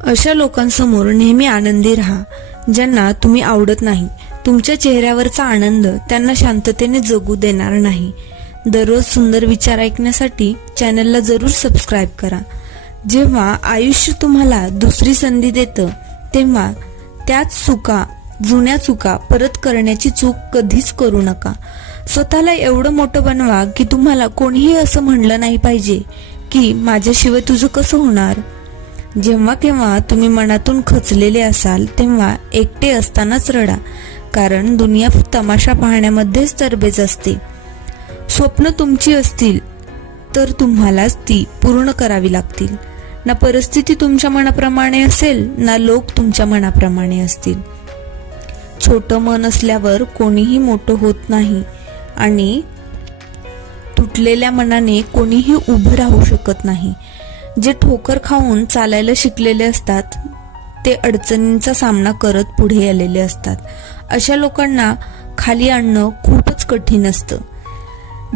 अशा लोकांसमोर नेहमी आनंदी राहा ज्यांना तुम्ही आवडत नाही. तुमच्या चेहऱ्यावरचा आनंद त्यांना शांततेने जगू देणार नाही. दररोज सुंदर विचार ऐकण्यासाठी चॅनलला जरूर सबस्क्राईब करा. जेव्हा आयुष्य तुम्हाला दुसरी संधी देतं तेव्हा त्याच जुन्या चुका परत करण्याची चूक कधीच करू नका. स्वतःला एवढं मोठं बनवा की तुम्हाला कोणीही असं म्हणलं नाही पाहिजे की माझ्याशिवाय तुझं कसं होणार. जेव्हा केव्हा तुम्ही मनातून खचलेले असाल तेव्हा एकटे असतानाच रडा, कारण दुनिया तमाशा पाहण्यामध्येच तरबेज असते. स्वप्न तुमची असतील तर तुम्हालाच ती पूर्ण करावी लागतील. ना परिस्थिती तुमच्या मनाप्रमाणे असेल ना लोक तुमच्या मनाप्रमाणे असतील. छोटं मन असल्यावर कोणीही मोठं होत नाही आणि तुटलेल्या मनाने कोणीही उभं राहू शकत नाही. जे ठोकर खाऊन चालायला शिकलेले असतात ते अडचणींचा सामना करत पुढे आलेले असतात. अशा लोकांना खाली आणणं खूपच कठीण असतं.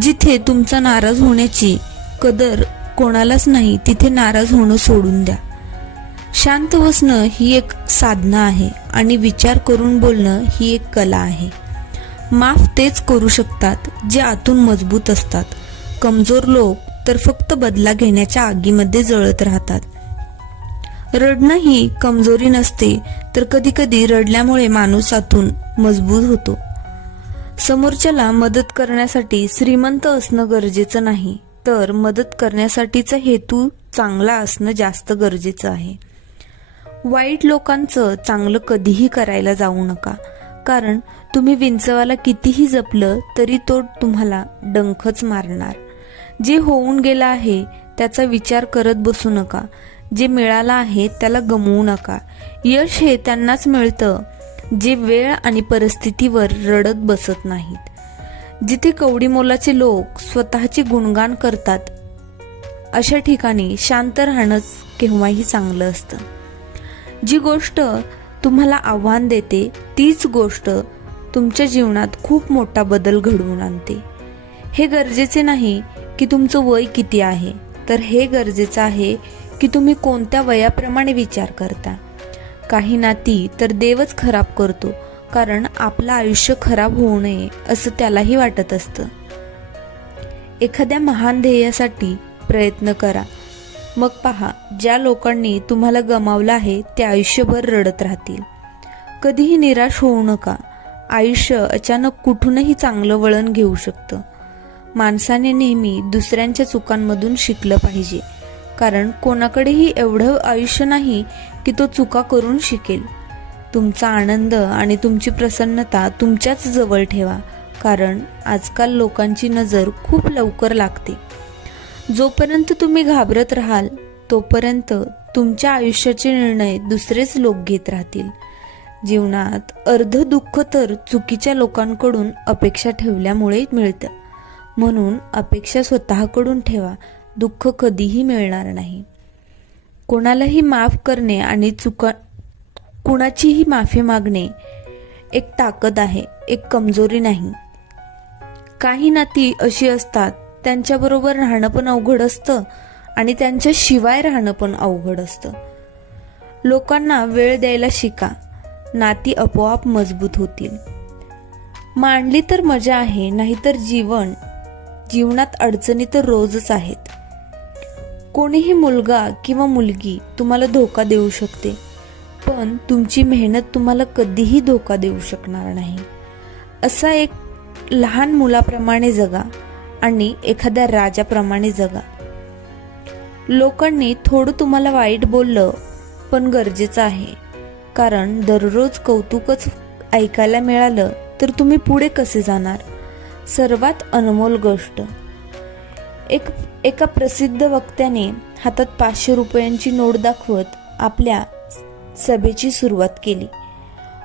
जिथे तुमचा नाराज होण्याची कदर कोणालाच नाही तिथे नाराज होणं सोडून द्या. शांत बसणं ही एक साधना आहे आणि विचार करून बोलणं ही एक कला आहे. माफ तेच करू शकतात जे आतून मजबूत असतात. कमजोर लोक तर फक्त बदला घेण्याच्या आगीमध्ये जळत राहतात. रडणं ही कमजोरी नसते, तर कधी कधी रडल्यामुळे माणूस आतून मजबूत होतो. समोरच्याला मदत करण्यासाठी श्रीमंत असणं गरजेचं नाही, तर मदत करण्यासाठीचा हेतू चांगला असणं जास्त गरजेचं आहे. वाईट लोकांचं चांगलं कधीही करायला जाऊ नका, कारण तुम्ही विंचवाला कितीही जपलं तरी तो तुम्हाला डंखच मारणार. जे होऊन गेलं आहे त्याचा विचार करत बसू नका. जे मिळालं आहे त्याला गमवू नका. यश हे त्यांनाच मिळतं जे वेळ आणि परिस्थितीवर रडत बसत नाहीत. जिथे कवडी मोलाचे लोक स्वतःचे गुणगान करतात अशा ठिकाणी शांत राहणंच केव्हाही चांगलं असतं. जी गोष्ट तुम्हाला आव्हान देते तीच गोष्ट तुमच्या जीवनात खूप मोठा बदल घडवून आणते. हे गरजेचे नाही की तुमचं वय किती आहे, तर हे गरजेचं आहे की तुम्ही कोणत्या वयाप्रमाणे विचार करता. काही नाती तर देवच खराब करतो, कारण आपलं आयुष्य खराब होऊ नये असं त्यालाही वाटत असतं. एखाद्या महान ध्येयासाठी प्रयत्न करा, मग पहा ज्या लोकांनी तुम्हाला गमावलं आहे ते आयुष्यभर रडत राहतील. कधीही निराश होऊ नका. आयुष्य अचानक कुठूनही चांगलं वळण घेऊ शकतं. माणसाने नेहमी दुसऱ्यांच्या चुकांमधून शिकलं पाहिजे, कारण कोणाकडेही एवढं आयुष्य नाही की तो चुका करून शिकेल. तुमचा आनंद आणि तुमची प्रसन्नता तुमच्याच जवळ ठेवा, कारण आजकाल लोकांची नजर खूप लवकर लागते. जोपर्यंत तुम्ही घाबरत राहाल तोपर्यंत तुमच्या आयुष्याचे निर्णय दुसरेच लोक घेत राहतील. जीवनात अर्ध दुःख तर चुकीच्या लोकांकडून अपेक्षा ठेवल्यामुळे मिळतं. म्हणून अपेक्षा स्वतःकडून ठेवा. दुःख कधीही मिळणार नाही. कोणालाही माफ करणे आणि कुणाचीही माफी मागणे एक ताकद आहे, एक कमजोरी नाही. काही नाती अशी असतात त्यांच्याबरोबर राहणं पण अवघड असतं आणि त्यांच्या शिवाय राहणं पण अवघड असतं. लोकांना वेळ द्यायला शिका, नाती आपोआप मजबूत होतील. मांडली तर मजा आहे, नाहीतर जीवनात अडचणी तर रोजच आहेत. कोणीही मुलगा किंवा मुलगी तुम्हाला धोका देऊ शकते, पण तुमची मेहनत तुम्हाला कधीही धोका देऊ शकणार नाही. असा एक लहान मुलाप्रमाणे जगा आणि एखाद्या राजाप्रमाणे जगा. लोकांनी थोडं तुम्हाला वाईट बोललं पण गरजेचं आहे, कारण दररोज कौतुकच ऐकायला मिळालं तर तुम्ही पुढे कसे जाणार. सर्वात अनमोल गोष्ट, एका प्रसिद्ध वक्त्याने हातात 500 रुपयांची नोट दाखवत आपल्या सभेची सुरुवात केली.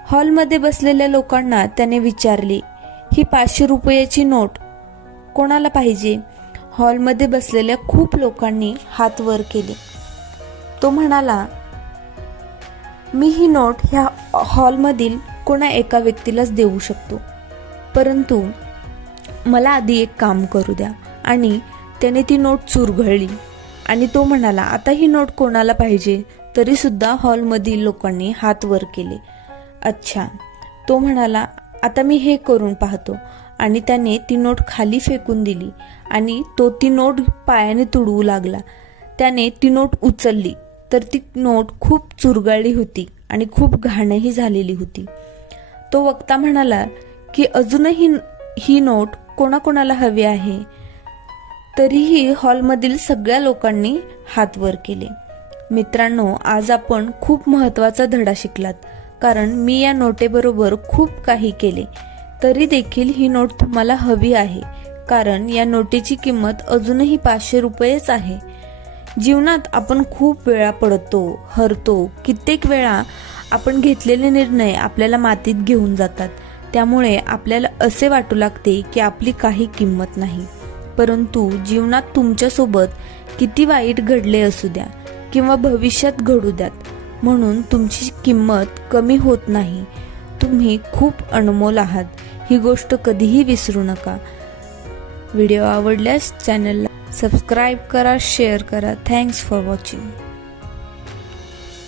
हॉलमध्ये बसलेल्या लोकांना त्याने विचारले, ही 500 रुपयाची नोट कोणाला पाहिजे. हॉलमध्ये बसलेल्या खूप लोकांनी हात वर केले. तो म्हणाला, मी ही नोट ह्या हॉलमधील कोणा एका व्यक्तीलाच देऊ शकतो, परंतु मला आधी एक काम करू द्या. आणि त्याने ती नोट चुरघळली आणि तो म्हणाला, आता ही नोट कोणाला पाहिजे. तरी सुद्धा हॉलमधील लोकांनी हात वर केले. अच्छा, तो म्हणाला, आता मी हे करून पाहतो. आणि त्याने ती नोट खाली फेकून दिली आणि तो ती नोट पायाने तुडवू लागला. त्याने ती नोट उचलली तर ती नोट खूप चुरगळली होती आणि खूप घाणही झालेली होती. तो वक्ता म्हणाला की अजूनही ही नोट कोणाकोणाला हवी आहे. तरीही हॉलमधील सगळ्या लोकांनी हात वर केले. मित्रांनो, आज आपण खूप महत्त्वाचा धडा शिकलात, कारण मी या नोटेबरोबर खूप काही केले. तरी देखील ही नोट तुम्हाला हवी आहे, कारण या नोटेची किंमत अजूनही 500 रुपयेच आहे. जीवनात आपण खूप वेळा पडतो, हरतो. कित्येक वेळा आपण घेतलेले निर्णय आपल्याला मातीत घेऊन जातात. त्यामुळे आपल्याला असे वाटू लागते की आपली काही किंमत नाही. परंतु जीवनात तुमच्यासोबत किती वाईट घडले असू द्या किंवा भविष्यात घडू द्यात, म्हणून तुमची किंमत कमी होत नाही. तुम्ही खूप अनमोल आहात, ही गोष्ट कधीही विसरू नका. व्हिडिओ आवडल्यास चॅनलला सबस्क्राईब करा, शेअर करा. Thanks for watching.